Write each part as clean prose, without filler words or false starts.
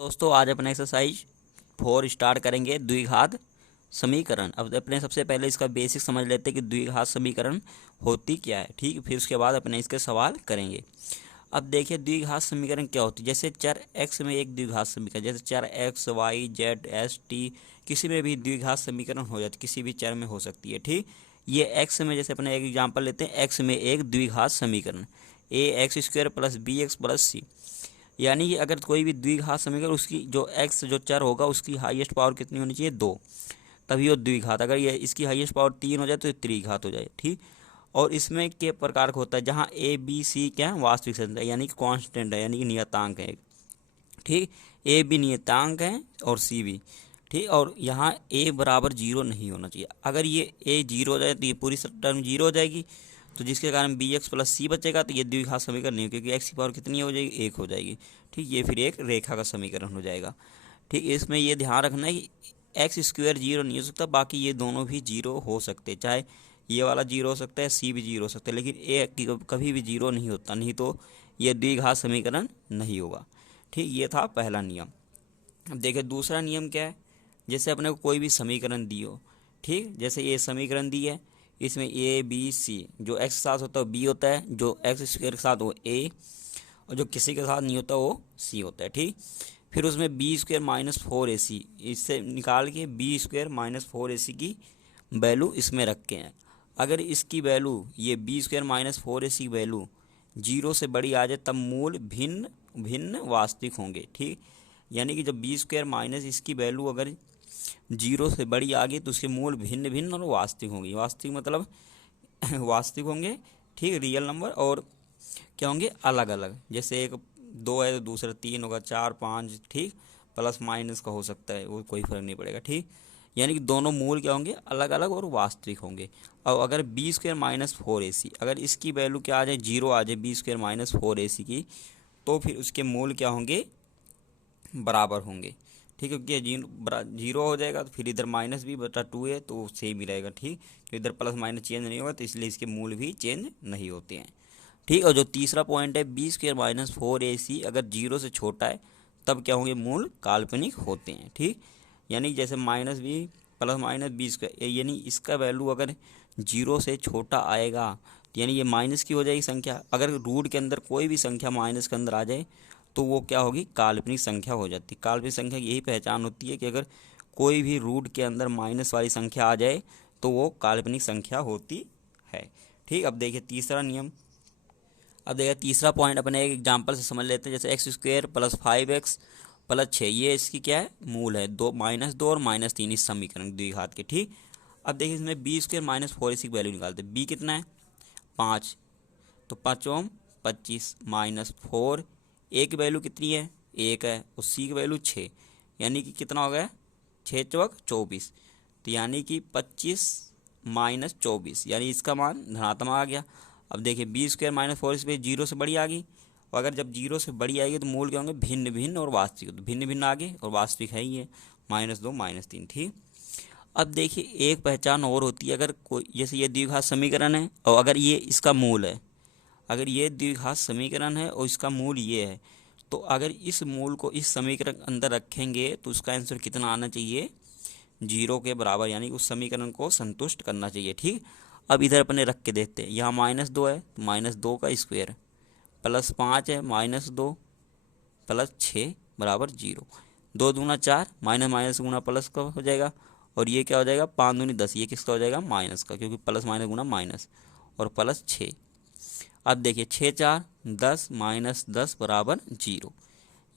दोस्तों आज अपने एक्सरसाइज 4 स्टार्ट करेंगे द्विघात समीकरण। अब अपने सबसे पहले इसका बेसिक समझ लेते हैं कि द्विघात समीकरण होती क्या है। ठीक, फिर उसके बाद अपने इसके सवाल करेंगे। अब देखिए द्विघात समीकरण क्या होती है। जैसे चर x में एक द्विघात समीकरण, जैसे चर x y z s t किसी में भी द्विघात समीकरण हो जाती है, किसी भी चर में हो सकती है। ठीक, ये x में जैसे अपने एक एग्जाम्पल लेते हैं, x में एक द्विघात समीकरण ax² + bx + c, यानी कि अगर कोई भी द्विघात समीकरण उसकी जो x जो चर होगा उसकी हाईएस्ट पावर कितनी होनी चाहिए, 2, तभी वो द्विघात। अगर ये इसकी हाईएस्ट पावर 3 हो जाए तो ये त्रिघात हो जाए। ठीक, और इसमें के प्रकार का होता है जहाँ ए बी सी क्या है, वास्तविक संख्या यानी कि कांस्टेंट है, यानी कि नियतांक है। ठीक, ए भी नियतांक है और सी भी। ठीक, और यहाँ ए बराबर 0 नहीं होना चाहिए। अगर ये ए 0 हो जाए तो ये पूरी टर्म 0 हो जाएगी, तो जिसके कारण बी एक्स प्लस सी बचेगा, तो ये द्विघात समीकरण नहीं हो, क्योंकि एक्स की पावर कितनी हो जाएगी, 1 हो जाएगी। ठीक, ये फिर एक रेखा का समीकरण हो जाएगा। ठीक, इसमें ये ध्यान रखना है कि x² 0 नहीं हो सकता, बाकी ये दोनों भी 0 हो सकते, चाहे ये वाला 0 हो सकता है, सी भी 0 हो सकता है, लेकिन ए कभी भी 0 नहीं होता, नहीं तो ये द्विघात समीकरण नहीं होगा। ठीक, ये था पहला नियम। अब देखिए दूसरा नियम क्या है। जैसे अपने को कोई भी समीकरण दी हो, ठीक, जैसे ये समीकरण दी है, इसमें ए बी सी, जो एक्स के साथ होता है बी होता है, जो x² के साथ वो ए, और जो किसी के साथ नहीं होता वो सी होता है। ठीक, फिर उसमें b² - 4ac, इससे निकाल के b² - 4ac की वैल्यू इसमें रखे हैं। अगर इसकी वैल्यू ये b² - 4ac की वैल्यू 0 से बड़ी आ जाए तब मूल भिन्न भिन्न वास्तविक होंगे। ठीक, यानी कि जब b² माइनस इसकी वैल्यू अगर 0 से बड़ी आ गई तो उसके मूल भिन्न भिन्न और वास्तविक होंगे। वास्तविक मतलब वास्तविक होंगे। ठीक, रियल नंबर, और क्या होंगे, अलग अलग। जैसे एक 2 है तो दूसरा 3 होगा, 4 5, ठीक, प्लस माइनस का हो सकता है, वो कोई फर्क नहीं पड़ेगा। ठीक, यानी कि दोनों मूल क्या होंगे, अलग अलग और वास्तविक होंगे। और अगर b² - 4ac, अगर इसकी वैल्यू क्या आ जाए, 0 आ जाए b² - 4ac की, तो फिर उसके मूल क्या होंगे, बराबर होंगे। ठीक है, क्योंकि 0 हो जाएगा तो फिर इधर -b/2 है तो सेम ही रहेगा। ठीक, तो इधर प्लस माइनस चेंज नहीं होगा, तो इसलिए इसके मूल भी चेंज नहीं होते हैं। ठीक, और जो तीसरा पॉइंट है b² - 4ac, अगर 0 से छोटा है तब क्या होंगे, मूल काल्पनिक होते हैं। ठीक, यानी जैसे -b + -b², यानी इसका वैल्यू अगर 0 से छोटा आएगा तो यानी ये माइनस की हो जाएगी संख्या। अगर रूट के अंदर कोई भी संख्या माइनस के अंदर आ जाए तो वो क्या होगी, काल्पनिक संख्या हो जाती है। काल्पनिक संख्या की यही पहचान होती है कि अगर कोई भी रूट के अंदर माइनस वाली संख्या आ जाए तो वो काल्पनिक संख्या होती है। ठीक, अब देखिए तीसरा नियम। अब देखिए तीसरा पॉइंट अपने एक एग्जांपल से समझ लेते हैं। जैसे x² + 5x + 6, ये इसकी क्या है, मूल है, -2 और -3 इस समीकरण द्विघात के। ठीक, अब देखिए इसमें b² - 4ac की वैल्यू निकालते हैं। b कितना है, 5, तो 5 ओम 25 -4, ए की वैल्यू कितनी है, 1 है, और सी की वैल्यू 6, यानी कि कितना हो गया, 6 चौक 24, तो यानी कि 25 - 24, यानी इसका मान धनात्मक आ गया। अब देखिए b² - 4 इसमें 0 से बड़ी आ गई, और अगर जब 0 से बड़ी आएगी तो मूल क्या होंगे, भिन्न भिन्न और वास्तविक। तो भिन्न भिन्न आगे और वास्तविक है ही है, -2 -3। ठीक, अब देखिए एक पहचान और होती है। अगर कोई, जैसे ये द्विघात समीकरण है और अगर ये इसका मूल है, अगर ये द्विघात समीकरण है और इसका मूल ये है, तो अगर इस मूल को इस समीकरण के अंदर रखेंगे तो उसका आंसर कितना आना चाहिए, 0 के बराबर, यानी उस समीकरण को संतुष्ट करना चाहिए। ठीक, अब इधर अपने रख के देखते हैं। यहाँ -2 है तो -2 का स्क्वायर, +5 है -2 + 6 = 0, 2 दूना 4, माइनस माइनस गुना प्लस का हो जाएगा, और ये क्या हो जाएगा, 5 दूनी 10, ये किसका हो जाएगा, माइनस का, क्योंकि प्लस माइनस गुना माइनस, और +6। अब देखिए 6 4 10 -10 = 0,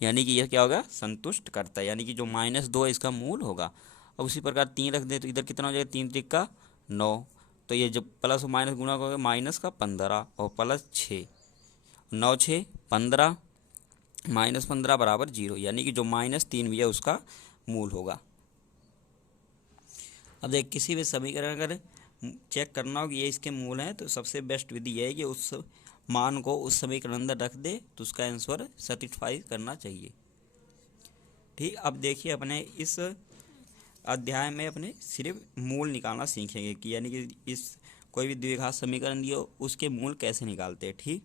यानी कि यह क्या होगा, संतुष्ट करता है, यानी कि जो -2 है इसका मूल होगा। अब उसी प्रकार 3 रख दे तो इधर कितना हो जाएगा, 3 3 का 9, तो ये जब प्लस और माइनस गुना होगा, माइनस का 15 और +6, 9 6 15, -15 = 0, यानी कि जो -3 भी है उसका मूल होगा। अब देख किसी भी समीकरण अगर चेक करना हो कि ये इसके मूल हैं, तो सबसे बेस्ट विधि यह है कि उस मान को उस समीकरण अंदर रख दे तो उसका आंसर सेटिस्फाई करना चाहिए। ठीक, अब देखिए अपने इस अध्याय में अपने सिर्फ मूल निकालना सीखेंगे कि यानी कि इस कोई भी द्विघात समीकरण दियो उसके मूल कैसे निकालते हैं। ठीक,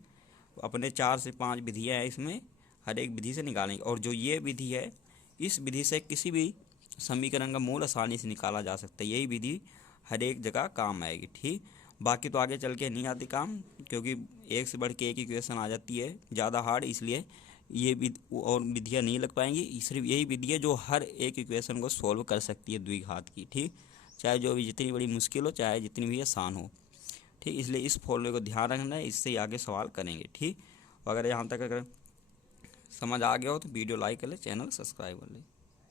अपने 4 से 5 विधियाँ हैं इसमें, हर एक विधि से निकालेंगे। और जो ये विधि है इस विधि से किसी भी समीकरण का मूल आसानी से निकाला जा सकता है। यही विधि हर एक जगह काम आएगी। ठीक, बाकी तो आगे चल के नहीं आती काम, क्योंकि एक से बढ़ के एक इक्वेशन आ जाती है ज़्यादा हार्ड, इसलिए ये और विधियाँ नहीं लग पाएंगी। सिर्फ यही विधि है जो हर एक इक्वेशन को सॉल्व कर सकती है द्विघात की। ठीक, चाहे जो भी जितनी बड़ी मुश्किल हो, चाहे जितनी भी आसान हो। ठीक, इसलिए इस फॉर्मूले को ध्यान रखना है, इससे ही आगे सवाल करेंगे। ठीक, अगर यहाँ तक अगर समझ आ गया हो तो वीडियो लाइक कर ले, चैनल सब्सक्राइब कर ले।